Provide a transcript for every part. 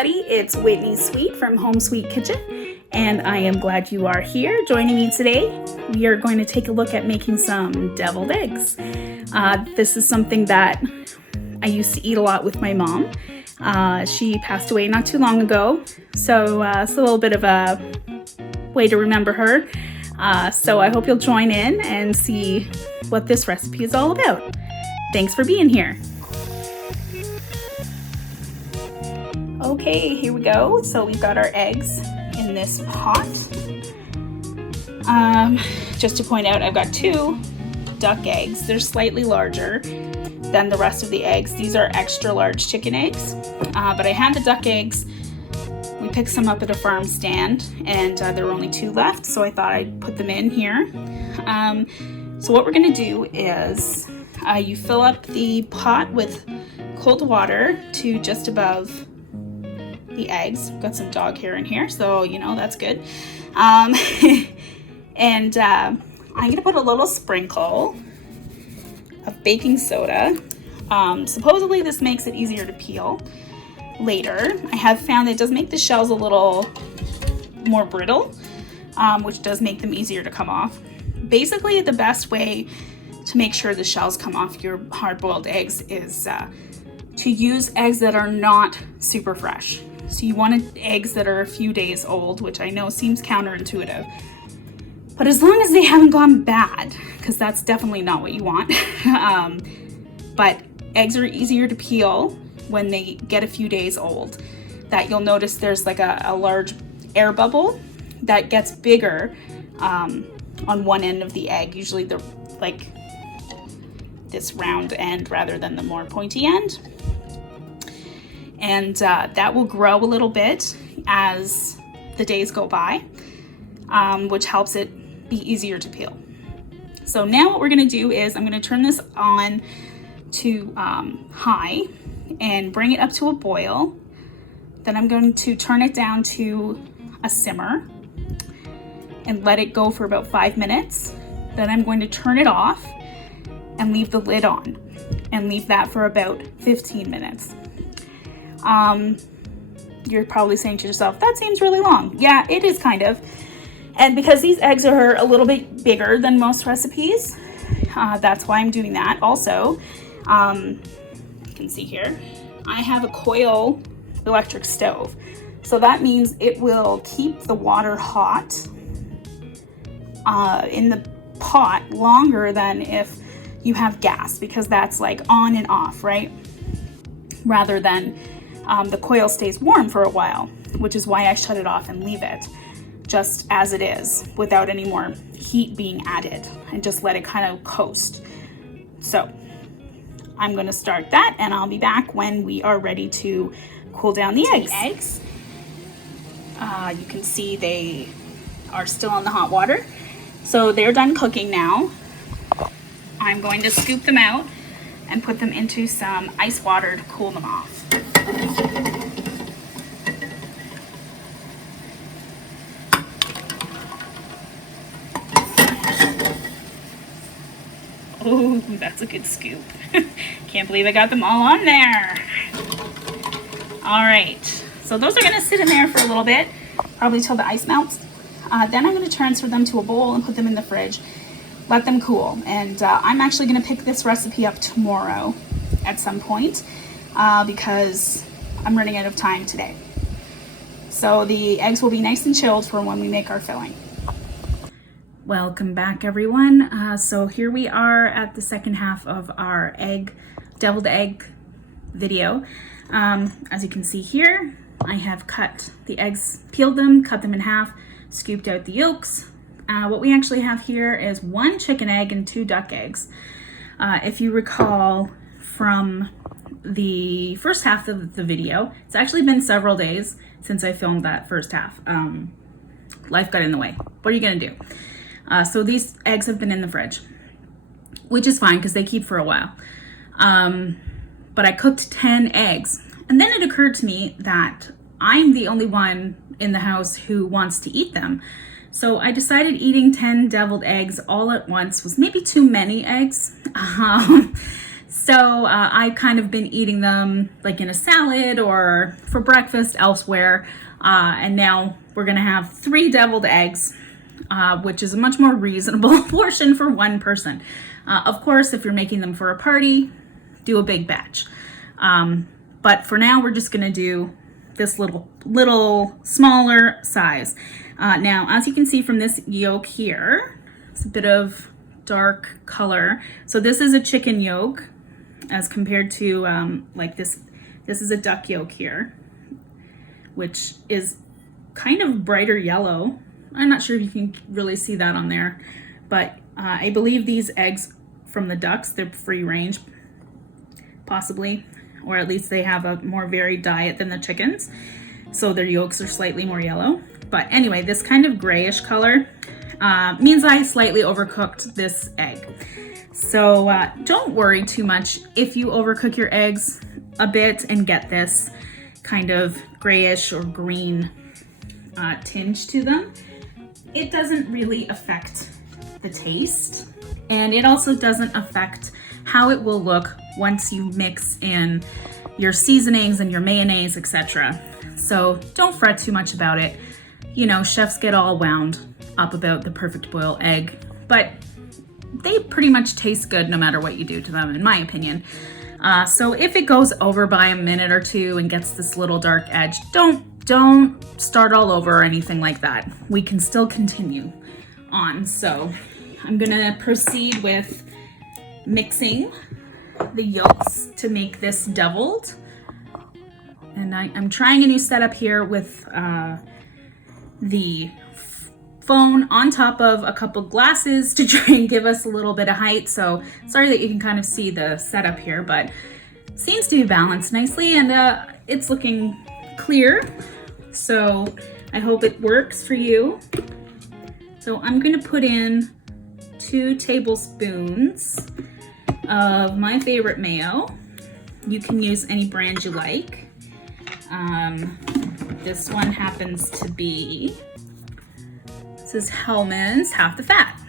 everybody, it's Whitney Sweet from Home.SweetKitchen, and I am glad you are here joining me today. We are going to take a look at making some deviled eggs. This is something that I used to eat a lot with my mom. She passed away not too long ago, so it's a little bit of a way to remember her. So I hope you'll join in and see what this recipe is all about. Thanks for being here. Okay, here we go. So we've got our eggs in this pot. Just to point out, I've got 2 duck eggs. They're slightly larger than the rest of the eggs. These are extra large chicken eggs, but I had the duck eggs. We picked some up at a farm stand, and there were only 2 left, so I thought I'd put them in here. So what we're gonna do is you fill up the pot with cold water to just above the eggs. Got some dog hair in here, so you know that's good. And I'm gonna put a little sprinkle of baking soda. Supposedly this makes it easier to peel later. I have found that it does make the shells a little more brittle, which does make them easier to come off. Basically, the best way to make sure the shells come off your hard-boiled eggs is to use eggs that are not super fresh. So you want eggs that are a few days old, which I know seems counterintuitive, but as long as they haven't gone bad, because that's definitely not what you want. But eggs are easier to peel when they get a few days old. That you'll notice there's like a large air bubble that gets bigger on one end of the egg. Usually they're like this round end rather than the more pointy end. And that will grow a little bit as the days go by, which helps it be easier to peel. So now what we're gonna do is I'm gonna turn this on to high and bring it up to a boil. Then I'm going to turn it down to a simmer and let it go for about 5 minutes. Then I'm going to turn it off and leave the lid on and leave that for about 15 minutes. You're probably saying to yourself, that seems really long. Yeah, it is kind of. And because these eggs are a little bit bigger than most recipes, that's why I'm doing that. Also, you can see here, I have a coil electric stove. So that means it will keep the water hot in the pot longer than if you have gas, because that's like on and off, right? Rather than the coil stays warm for a while, which is why I shut it off and leave it just as it is without any more heat being added, and just let it kind of coast. So I'm going to start that, and I'll be back when we are ready to cool down the eggs. You can see they are still in the hot water, so they're done cooking now. I'm going to scoop them out and put them into some ice water to cool them off. Oh, that's a good scoop. Can't believe I got them all on there. All right, so those are gonna sit in there for a little bit, probably till the ice melts. Then I'm gonna transfer them to a bowl and put them in the fridge, let them cool. And I'm actually gonna pick this recipe up tomorrow at some point because I'm running out of time today. So the eggs will be nice and chilled for when we make our filling. Welcome back, everyone. So here we are at the second half of our deviled egg video. As you can see here, I have cut the eggs, peeled them, cut them in half, scooped out the yolks. What we actually have here is 1 chicken egg and 2 duck eggs. If you recall from the first half of the video, it's actually been several days since I filmed that first half. Life got in the way. What are you gonna do? So these eggs have been in the fridge, which is fine because they keep for a while. But I cooked 10 eggs, and then it occurred to me that I'm the only one in the house who wants to eat them. So I decided eating 10 deviled eggs all at once was maybe too many eggs. So I've kind of been eating them like in a salad or for breakfast elsewhere. And now we're gonna have 3 deviled eggs, which is a much more reasonable portion for one person. Of course, if you're making them for a party, do a big batch. But for now, we're just gonna do this little smaller size. Now, as you can see from this yolk here, it's a bit of dark color. So this is a chicken yolk as compared to like this is a duck yolk here, which is kind of brighter yellow. I'm not sure if you can really see that on there, but I believe these eggs from the ducks, they're free range, possibly, or at least they have a more varied diet than the chickens. So their yolks are slightly more yellow. But anyway, this kind of grayish color means I slightly overcooked this egg. So don't worry too much if you overcook your eggs a bit and get this kind of grayish or green tinge to them. It doesn't really affect the taste, and it also doesn't affect how it will look once you mix in your seasonings and your mayonnaise, etc. So don't fret too much about it. You know, chefs get all wound up about the perfect boiled egg, but they pretty much taste good no matter what you do to them, in my opinion. So if it goes over by a minute or two and gets this little dark edge, don't start all over or anything like that. We can still continue on. So I'm gonna proceed with mixing the yolks to make this deviled. And I'm trying a new setup here with the phone on top of a couple glasses to try and give us a little bit of height. So sorry that you can kind of see the setup here, but seems to be balanced nicely, and it's looking clear. So I hope it works for you. So I'm going to put in 2 tablespoons of my favorite mayo. You can use any brand you like. This one happens to be, this is Hellmann's Half the Fat.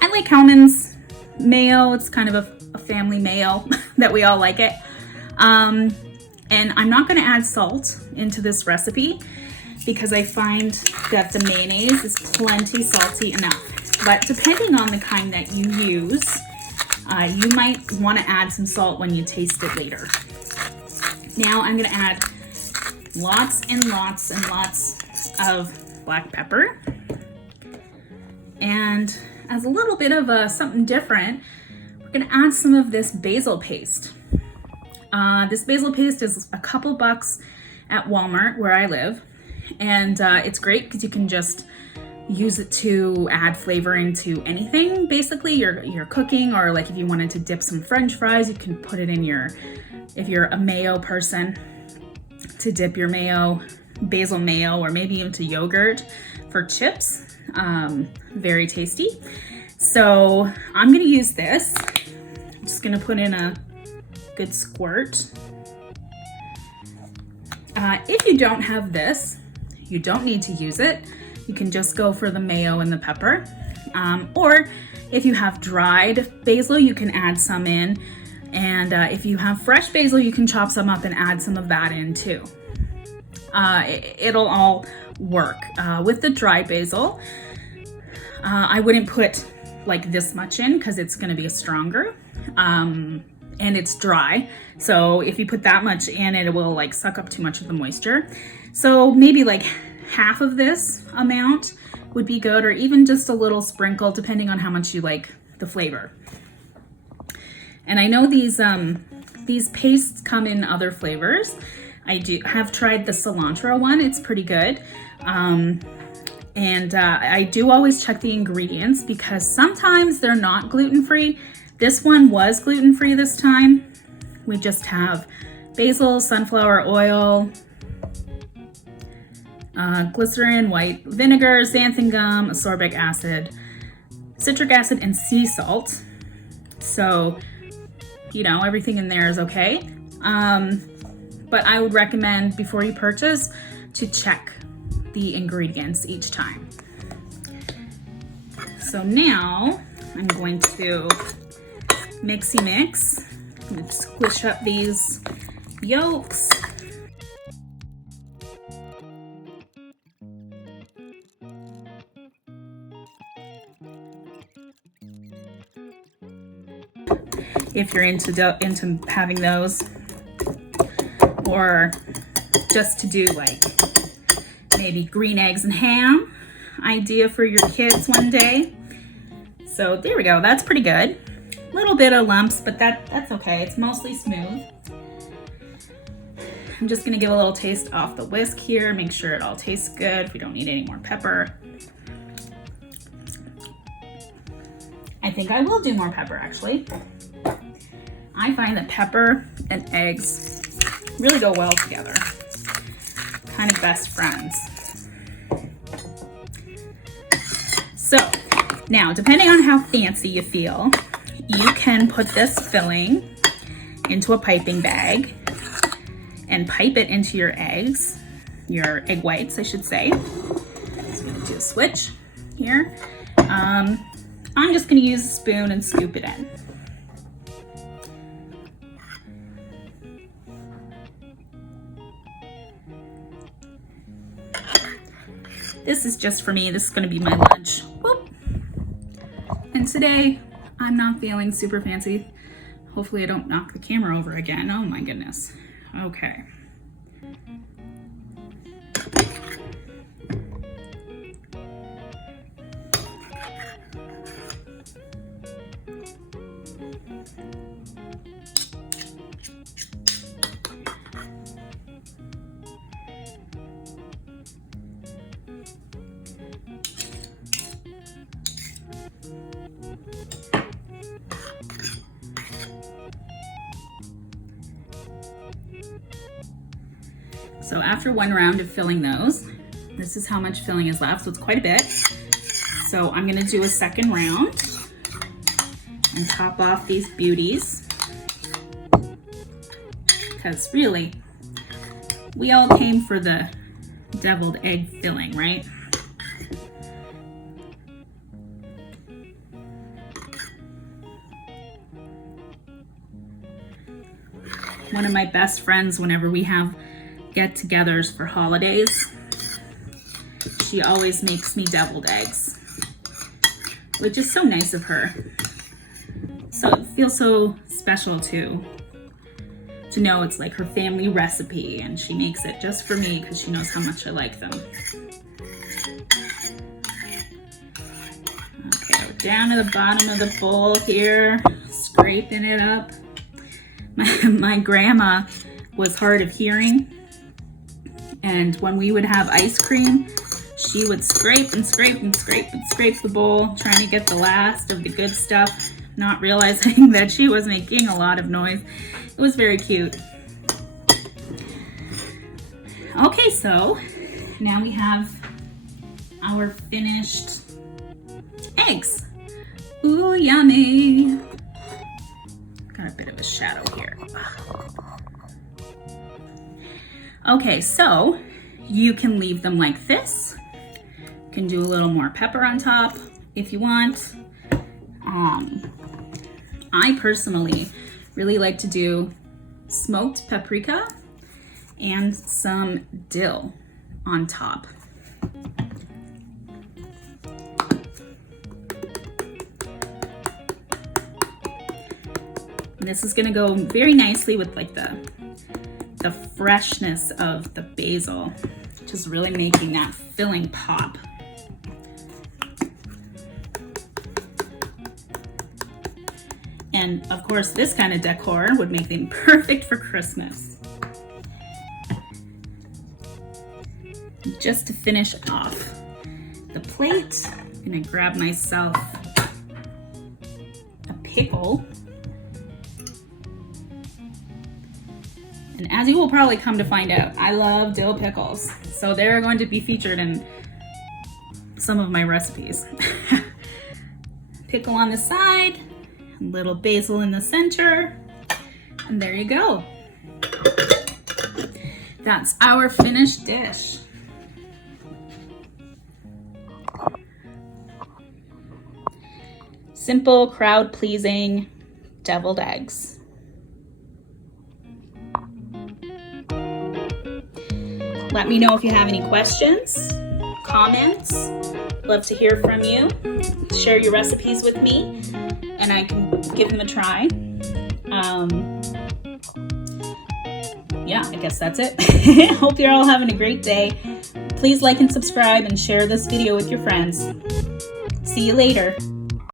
I like Hellmann's mayo. It's kind of a family mayo that we all like it. And I'm not going to add salt into this recipe because I find that the mayonnaise is plenty salty enough. But depending on the kind that you use, you might want to add some salt when you taste it later. Now I'm going to add lots and lots and lots of black pepper. And as a little bit of something different, we're going to add some of this basil paste. This basil paste is a couple bucks at Walmart where I live. And it's great because you can just use it to add flavor into anything. Basically, you're cooking, or like if you wanted to dip some French fries, you can put it in your, if you're a mayo person, to dip your mayo, basil mayo, or maybe into yogurt for chips. Very tasty. So I'm gonna use this. I'm just gonna put in a good squirt. If you don't have this, you don't need to use it. You can just go for the mayo and the pepper. Or if you have dried basil, you can add some in. And if you have fresh basil, you can chop some up and add some of that in too. It'll all work. With the dried basil, I wouldn't put like this much in because it's gonna be stronger. And it's dry. So if you put that much in, it will like suck up too much of the moisture. So maybe like half of this amount would be good, or even just a little sprinkle depending on how much you like the flavor. And I know these pastes come in other flavors. I have tried the cilantro one. It's pretty good. And I do always check the ingredients because sometimes they're not gluten-free. This one was gluten-free this time. We just have basil, sunflower oil, glycerin, white vinegar, xanthan gum, ascorbic acid, citric acid, and sea salt. So, you know, everything in there is okay. But I would recommend before you purchase to check the ingredients each time. So now I'm going to mixy mix. I'm gonna squish up these yolks. If you're into having those, or just to do like maybe green eggs and ham idea for your kids one day. So there we go, that's pretty good. A little bit of lumps, but that's okay, it's mostly smooth. I'm just gonna give a little taste off the whisk here, make sure it all tastes good. We don't need any more pepper. I think I will do more pepper actually. I find that pepper and eggs really go well together. Kind of best friends. So now, depending on how fancy you feel, you can put this filling into a piping bag and pipe it into your eggs, your egg whites, I should say. So I'm gonna do a switch here. I'm just gonna use a spoon and scoop it in. This is just for me. This is gonna be my lunch. Whoop. And today, I'm not feeling super fancy. Hopefully I don't knock the camera over again. Oh my goodness. Okay. So after one round of filling those, this is how much filling is left. So it's quite a bit. So I'm gonna do a second round and top off these beauties. Because really, we all came for the deviled egg filling, right? One of my best friends, whenever we have get-togethers for holidays, she always makes me deviled eggs, which is so nice of her. So it feels so special to know it's like her family recipe and she makes it just for me because she knows how much I like them. Okay, we're down to the bottom of the bowl here, scraping it up. My grandma was hard of hearing, and when we would have ice cream, she would scrape and scrape and scrape and scrape the bowl, trying to get the last of the good stuff, not realizing that she was making a lot of noise. It was very cute. Okay, so now we have our finished eggs. Ooh, yummy. Got a bit of a shadow here. Okay, so you can leave them like this. You can do a little more pepper on top if you want. I personally really like to do smoked paprika and some dill on top. And this is gonna go very nicely with like the freshness of the basil, just really making that filling pop. And of course, this kind of decor would make them perfect for Christmas. Just to finish off the plate, I'm gonna grab myself a pickle. And as you will probably come to find out, I love dill pickles. So they're going to be featured in some of my recipes. Pickle on the side, a little basil in the center, and there you go. That's our finished dish. Simple, crowd-pleasing, deviled eggs. Let me know if you have any questions, comments. Love to hear from you. Share your recipes with me and I can give them a try. Yeah, I guess that's it. Hope you're all having a great day. Please like and subscribe and share this video with your friends. See you later.